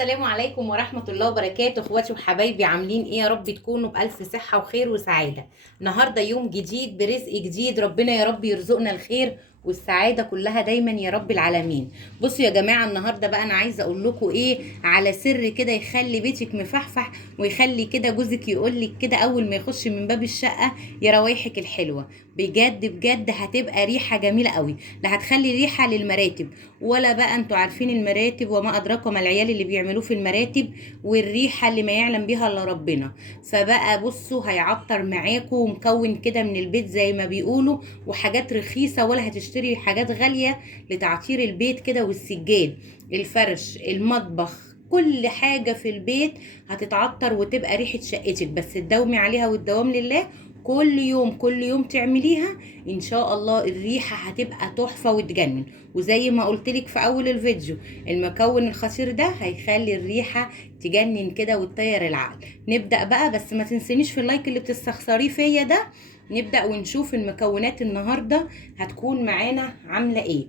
السلام عليكم ورحمة الله وبركاته، اخواتي وحبايبي، عاملين ايه؟ يا رب تكونوا بألف صحة وخير وسعادة. النهاردة يوم جديد برزق جديد، ربنا يا رب يرزقنا الخير والسعادة كلها دايما يا رب العالمين. بصوا يا جماعة، النهاردة بقى انا عايزة اقول لكم ايه على سر كده يخلي بيتك مفحفح، ويخلي كده جوزك يقولك كده اول ما يخش من باب الشقة يا روايحك الحلوة. بجد بجد هتبقى ريحة جميلة قوي، لا هتخلي ريحة للمراتب ولا بقى انتوا عارفين المراتب وما ادراكم ما العيال اللي بيعملوه في المراتب، والريحه اللي ما يعلم بيها الا ربنا. فبقى بصوا هيعطر معاكم ومكون كده من البيت زي ما بيقولوا، وحاجات رخيصه ولا هتشتري حاجات غاليه لتعطير البيت كده، والسجاد، الفرش، المطبخ، كل حاجة في البيت هتتعطر وتبقى ريحة شقتك. بس تداومي عليها والدوام لله، كل يوم كل يوم تعمليها ان شاء الله الريحة هتبقى تحفة وتجنن. وزي ما قلتلك في اول الفيديو، المكون الخطير ده هيخلي الريحة تجنن كده وتطير العقل. نبدأ بقى، بس ما تنسينيش في اللايك اللي بتستخسريه فيا ده. نبدأ ونشوف المكونات النهاردة هتكون معانا عاملة ايه.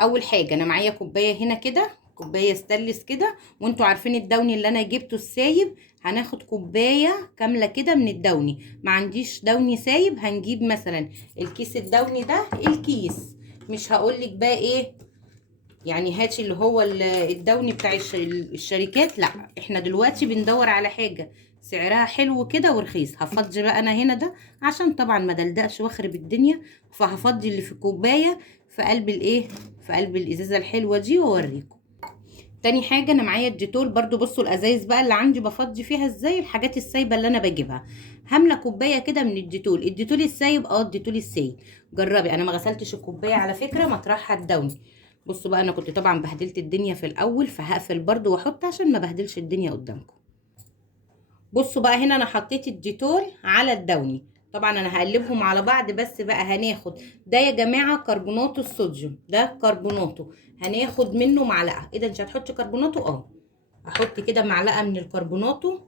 اول حاجة انا معايا كوباية هنا كده، كوباية ستانلس كده، وانتوا عارفين الدوني اللي انا جبته السايب، هناخد كوباية كاملة كده من الدوني. ما عنديش دوني سايب هنجيب مثلا الكيس الدوني ده، الكيس. مش هقولك بقى ايه يعني هاتي اللي هو الدوني بتاع الشركات، لا احنا دلوقتي بندور على حاجة سعرها حلو كده ورخيص. هفضي بقى انا هنا ده عشان طبعا ما دلدقش واخرب الدنيا، فهفضي اللي في الكوباية في قلب الايه، في قلب الازازة الحلوة دي واوريكم. تاني حاجة انا معايا الديتول برضو. بصوا الازايز بقى اللي عندي بفضي فيها ازاي الحاجات السايبة اللي انا بجيبها. هاملة كوباية كده من الديتول، الديتول السايب، الديتول السايب. جربي، انا ما غسلتش الكوباية على فكرة مطرحها الدوني. بصوا بقى، انا كنت طبعا بهدلت الدنيا في الاول، فهقفل برضو واحط عشان ما بهدلش الدنيا قدامكم. بصوا بقى، هنا انا حطيت الديتول على الدوني. طبعا انا هقلبهم على بعض، بس بقى هناخد ده يا جماعه كربونات الصوديوم، ده كربوناته، هناخد منه معلقه. ايه ده، انت هتحطي كربوناته؟ احط كده معلقه من الكربوناتو.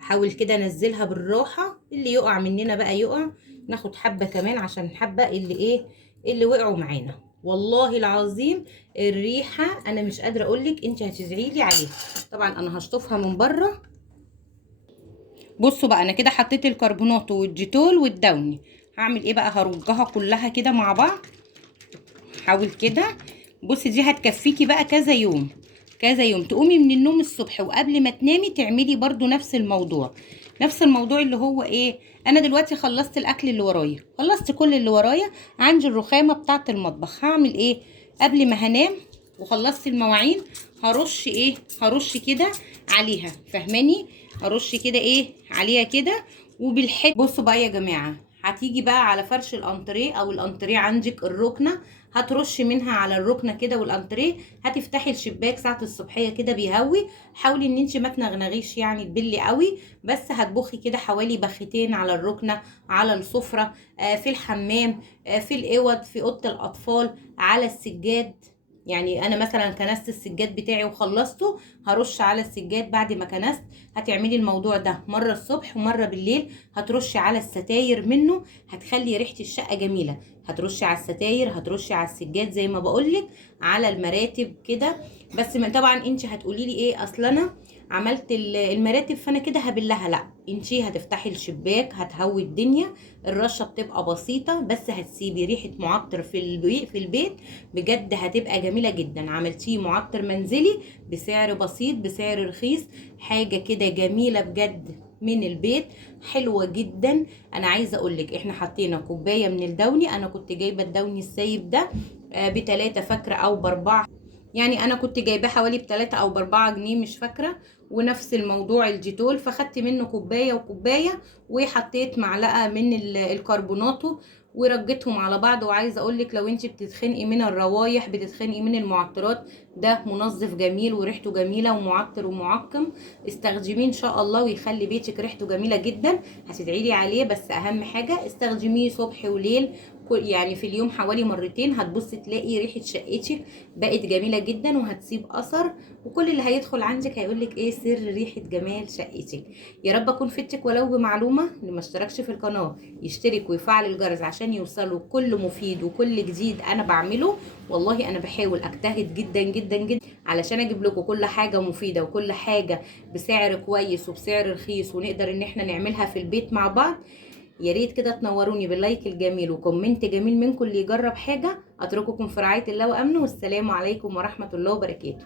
احاول كده انزلها بالراحه، اللي يقع مننا بقى يقع. ناخد حبه كمان عشان الحبه اللي ايه، اللي وقعوا معانا. والله العظيم الريحه انا مش قادره اقولك، انت هتزعلي عليها. طبعا انا هشطفها من بره. بصوا بقى، انا كده حطيت الكربونات والجيتول والدوني. هعمل ايه بقى؟ هرجها كلها كده مع بعض. حاول كده. بصي دي هتكفيكي بقى كذا يوم، كذا يوم. تقومي من النوم الصبح وقبل ما تنامي تعملي برضو نفس الموضوع، نفس الموضوع اللي هو ايه. انا دلوقتي خلصت الاكل اللي ورايا، خلصت كل اللي ورايا. عندي الرخامة بتاعة المطبخ، هعمل ايه قبل ما هنام وخلصت المواعين؟ هرش ايه، هرش كده عليها، فاهماني؟ هرش كده ايه عليها كده وبالحب. بصوا بقى يا جماعه، هتيجي بقى على فرش الانتريه او الانتريه عندك الركنه، هترش منها على الركنه كده والانتريه. هتفتحي الشباك ساعه الصبحيه كده بيهوي. حاولي ان انت ما تنغنغيش يعني تبلي قوي، بس هتبخي كده حوالي بختين على الركنه، على السفره، في الحمام، في الاوض، في اوضه الاطفال، على السجاد. يعني انا مثلا كنست السجاد بتاعي وخلصته، هرش على السجاد بعد ما كنست. هتعملي الموضوع ده مرة الصبح ومرة بالليل. هترشي على الستاير منه، هتخلي ريحة الشقة جميلة. هترشي على الستاير، هترشي على السجاد زي ما بقولك، على المراتب كده. بس من طبعا انت هتقولي لي ايه، اصل انا عملت المراتب فانا كده هبلها. لا، انت هتفتحي الشباك هتهوي الدنيا. الرشه بتبقى بسيطه، بس هتسيبي ريحه معطر في البيت. بجد هتبقى جميله جدا. عملتيه معطر منزلي بسعر بسيط، بسعر رخيص، حاجه كده جميله بجد من البيت، حلوه جدا. انا عايزه اقولك احنا حطينا كوبايه من الدوني. انا كنت جايبه الدوني السايب ده ب3 فاكره او ب4، يعني انا كنت جايباه حوالي ب3 او ب4 جنيه مش فاكره. ونفس الموضوع الجيتول، فخدت منه كوبايه وكوبايه، وحطيت معلقه من الكربوناتو، ورجيتهم على بعض. وعايزه اقولك لو انت بتتخنقي من الروايح، بتتخنقي من المعطرات، ده منظف جميل وريحته جميله ومعطر ومعقم. استخدميه ان شاء الله ويخلي بيتك ريحته جميله جدا. هتدعيلي عليه. بس اهم حاجه استخدميه صبح وليل، يعني في اليوم حوالي مرتين. هتبصي تلاقي ريحه شقتك بقت جميله جدا وهتسيب اثر. وكل اللي هيدخل عندك هيقولك ايه سر ريحه جمال شقتك. يا رب اكون فدتك ولو بمعلومه. اللي ما اشتركش في القناه يشترك ويفعل الجرس عشان يوصله كل مفيد وكل جديد انا بعمله. والله انا بحاول اجتهد جدا جدا جدا علشان اجيب لكم كل حاجه مفيده وكل حاجه بسعر كويس وبسعر رخيص، ونقدر ان احنا نعملها في البيت مع بعض. يا ريت كده تنوروني باللايك الجميل وكومنت جميل منكم اللي يجرب حاجه. اترككم في رعايه الله وامنه، والسلام عليكم ورحمه الله وبركاته.